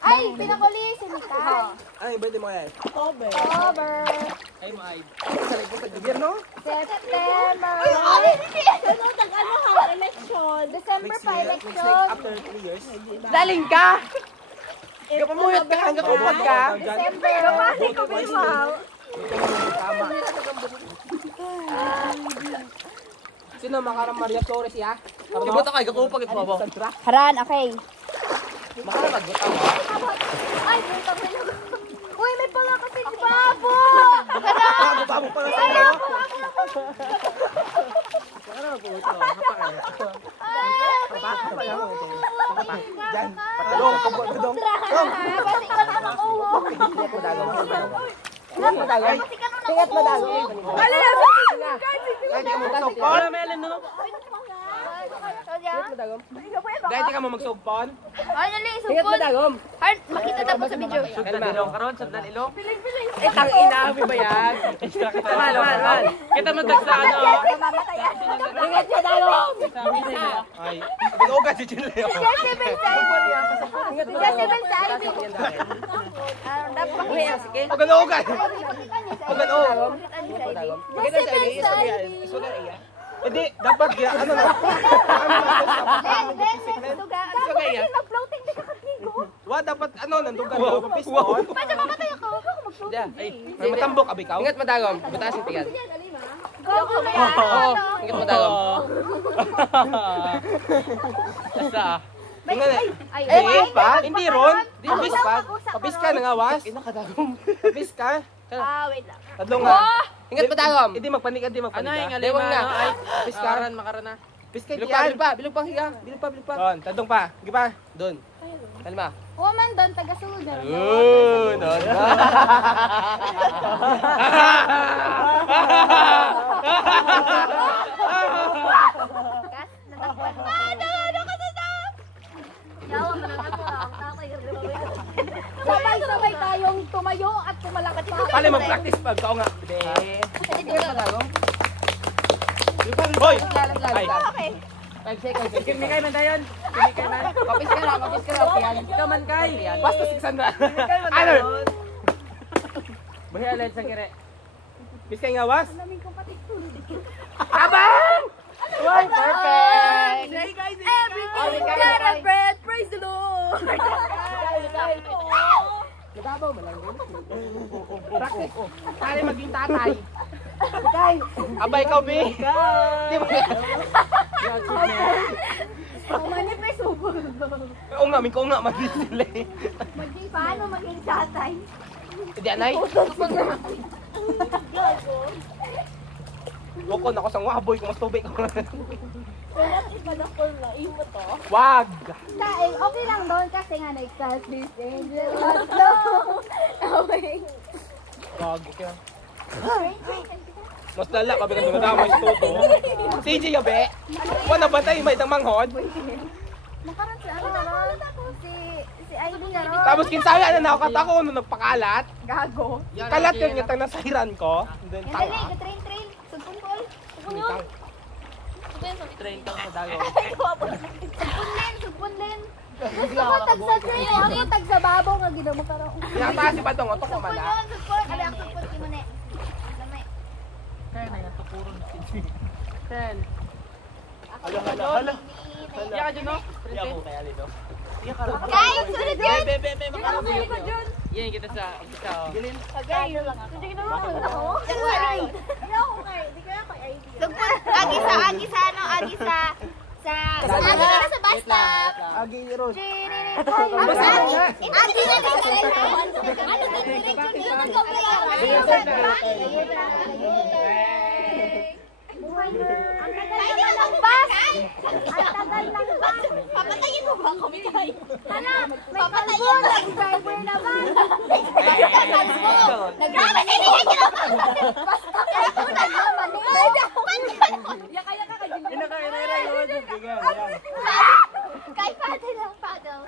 Ay, pinakuli si Mika. Ay, birthday mo kaya? October. Ay, mo ay. Sanay po sa gobyerno? September. December pa, Next election. after 3 years. Daling ka! Kapamuyot ka hanggang kupag ka. December. Kapasi ko bimaw. Tama. Sino Makarang Maria Torres ya? Ibot ka hanggang kupag ito mo. Haran, okay. Makarang magbot ako. Ay, puta ko na. Uy, may pala kasi si Babo! Babo pala sa Ay, iyo. Diyan, patulong, patulong. Pati ka na ng uwo. Tingat mo dago. Ay, di ka mo magsugpon. Dahil di ka mo magsugpon. Ay, nali, Tingat mo supon. dagom. Hard, makita na po sa video. Sundan ilong karon, sundan ilong. Eh, tang inaabi ba yan? Man. Kita mo dagsa ano. Tingat mo dagom. Ay, binuga si Chileo. Jesse Bensay. Jesse Bensay. Uy, sige. Paganoga. Jesse Bensay. Hindi, dapat ya, ano na. Mag-floating di ka kagigo. Wa, dapat ano, nandugan daw pa piston. Pwede mamatay ako. Ay, May matambok, abikaw. ingat mo dagom. Butaas yung tiyan. Go, go, Oo, ingat mo dagom. Asa? Tingnan eh. Ay, Hindi ron. Di, papis pa. Papis ka, nangawas. Ina ka dagom. Papis ka. wait lang. Tadlong nga. Ingat mo dagom. Hindi magpanik, hindi Ano magpanik. yung alima? nga. Ay, Papis ka. makaran na. Papis ka, Bilog diyan. pa, bilog pa, higa. Bilog pa. Doon, tadlong pa. Sige pa. Doon. Kalma. Woman doon, taga-Sudan. Doon. Sabay-sabay tayong tumayo at tumalakad. Pali, mag-practice pa. Ikaw nga. Hoy! Ay, Okay. 5 seconds. Kimikay man tayo. Kimikay man. Kapis ka lang. Ikaw man kay. basta 600. Ano? Ano? Bahaya alad sa kire. Papis ka yung ngawas? Naming kapatid ko. Abang! Wow, perfect. Everything got a bread. Praise the Lord. Nagabaw mo lang. Practice. Pali, maging tatay. Abay, ikaw, B. Di mo Manifest mo. Oo nga, ko nga, maging sila eh. Paano maging tatay? Hindi, anay. Bukon ako sa waboy kung mas tubig ko. Wag! Kain, okay lang doon kasi nga nag-cast this angel. Wag, okay lang. Mas lala, kabilang mga damay si Toto. CJ, yabe. Wala ba tayo may itang manghod? Makaroon si ano si ID na ron. Tapos kinsaya na nakakatako nung nagpakalat. Gago. Kalat yun yung tang nasairan ko. Then, Yan dali, ka-train. Sugpon ko. Sugpon yun. Train kang sa dago. Sugpon din. Gusto ko tagsa-train. Ako tagsa-babaw nga ginawa mo karoon. pinakataas si Batong, otok ko Sugpon mala. yun, sugpon. Kaya ang sugpon ki mo ne. Lamay. Kaya na yung tupuron. 10. Hala. Iya ka dyan, no? kaya lito. Guys, sunod yun! Yan kita sa isa. Okay, yun lang ako. Sige naman. Ako? Hindi ako kay. Hindi kaya kay ID. Sugpon. Agi sa ano? Agi sa bus stop. Agi ni Rose. Agi na sa ano direction yun? Ang tagal ng bus! Ang tagal ng bus! Papatayin mo ba kami tayo? Hala, may kalbo! Nag-driver na ba? Grabe, sinigay ka naman! Basta kaya ko na naman! Yaka-yaka ka din. Kay paddle lang, paddle.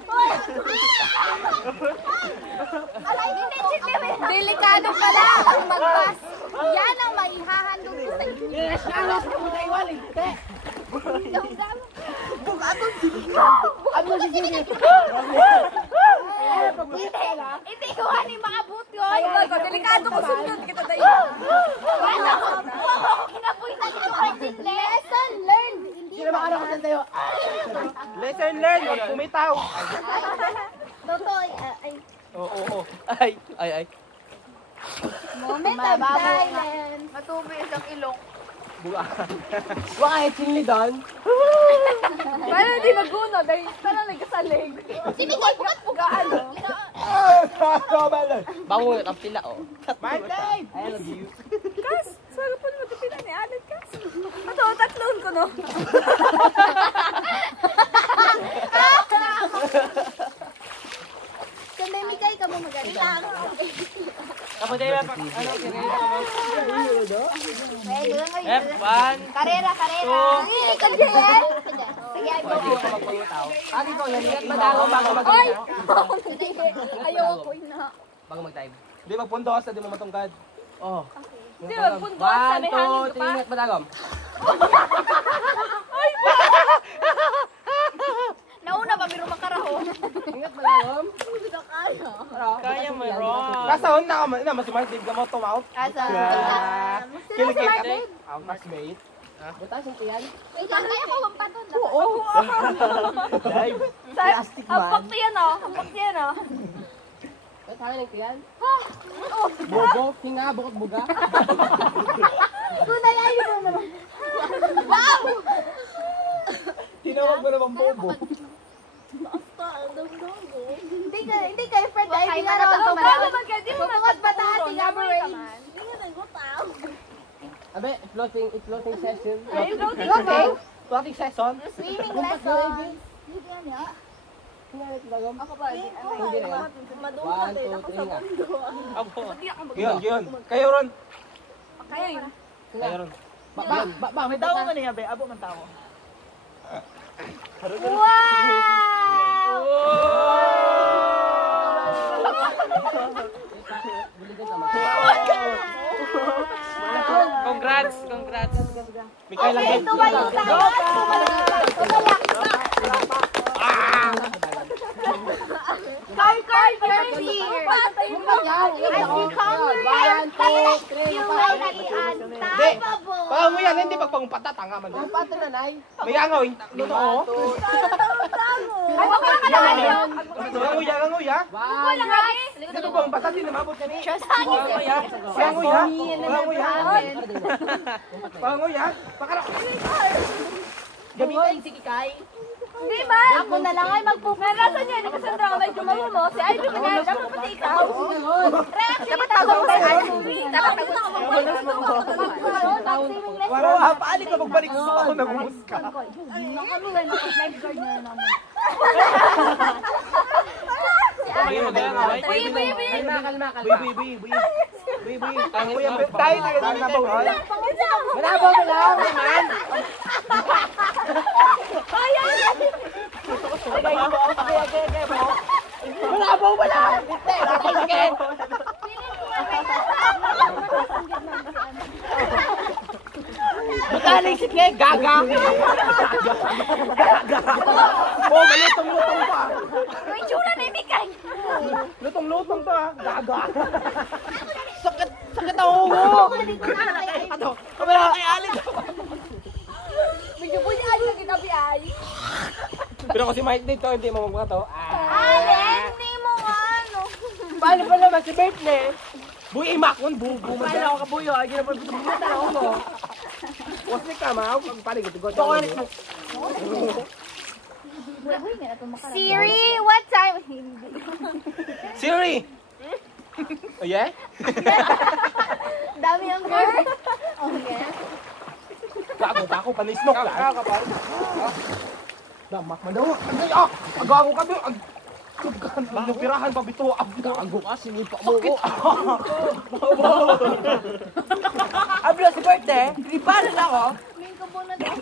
Uy, Alay, hindi, delikado pala ang magpas. Yan ang maihahandog ko sa inyo. Yes, alas ka mo na iwalay. Hindi ko ani maabot yun. Ay, bago, delikado ko sundot kita tayo. Wala ko. Kinapuitan ko ang lesson learned. Hindi Sino ba ano ka tayo? Lesson learned, huwag kumitaw. Totoo. Ay. Oo. Ay. Moment of silence. Matubig ang ilong. Wala ay chili doon. Paano di maguno? Dahil parang nagkasalig. Sinigay ko at pugaan. Bango ang pila oh. My time! I love you. Kas, sabi po naman pila ni Alan, Kas. Ito, tatlon ko no. Sandamigay ka mo magaling. Kapag tayo pa, ano, F1. Karera. Hindi ka dyan. Sige, ay mo. Ate ko, yan madalo bago Ay! mag-time. Ayoko na. Bago mag-time. Di magpuntos, di mo matungkad. Oh. Hindi, magpundo. Sabi hangin ko pa. 1, 2, 3, madagom. Nauna pa, pero makaraho. Ingat madagom. Kaya mo, Ron. Kasahon na mas Mark Dave ka mo tumaw. Asa? Kilikit ka. Ang classmate. Butas yung tiyan. Wait lang, kaya ko pampaton. Oo. Live. Plastic Hampak man. niyan, oh. Hampak niyan, oh. Ba't hangin yung tiyan? Bobo, hinga, bukot buga. Tunay mo naman. Wow! Tinawag mo naman bobo. Hindi kayo friend. Ay, hindi nga naman Bago tumawa. magkadi mo Bukas bataas, elaborate. Abe, floating session. Ay, floating. Okay. Floating session. Swimming lesson. Hindi yan, ya. Ako ba? Hindi rin. 1, 2, 3, nga. Yun. Kayo ron. Kaya yun. Kayo ron. May tao ka niya, be. Abo man tao. Wow! Congrats. Mikay lang Okay, din. tumayo tayo. Car, you're here. As you come here, you will be unstoppable. Paano mo yan? Hindi pagpangumpata. Tanga man. Pato na, nay. May angaw. Luto ko. Ay, wag ka naman yun. Anguya. Wow. Hindi pagpangumpata. Hindi namabot ka niya. Panguya. Pakala. Gamitin si Kikay. Di ba? Ako na lang ay magpupunta. Nasa niya, ni Cassandra, may gumawa mo. Si Ivy mo na, dapat pati ikaw. Dapat tago mo kay Ivy. Dapat tago mo kay Ivy. Waro, paali ka magbalik sa ako nagumus ka. Kalma. Anguya. Tayo na nabaw. Manabo ka lang, naman. Wala. Sige. Butaling sige, gaga. Oh, malutong-lutong pa. May tsura na imikay. Lutong-lutong to ah. Gaga. Sakit ang ulo. Kamera kay Alin. Medyo po niya ay nagkitabi ay. Pero kasi Mike dito, hindi mo magbuka to. Alin, hindi mo ano. Paano pa naman si birthday? Buy imakon, bubu mo Paano dyan. ako kabuyo? Ay, ginapunta ako mo. Wasnik ka, maaw. Panig, ito go. Siri, what time? Siri! Oh, yeah? Dami ang girl. Okay. Gago ka ako, panisnok lang. Kakapal. Damak man daw. Ay, ah! Agago ka doon. Nupirahan pa bito. Gago ka, sinipa mo ko. Ablo si birthday, ipanan ako. May kubo na daw.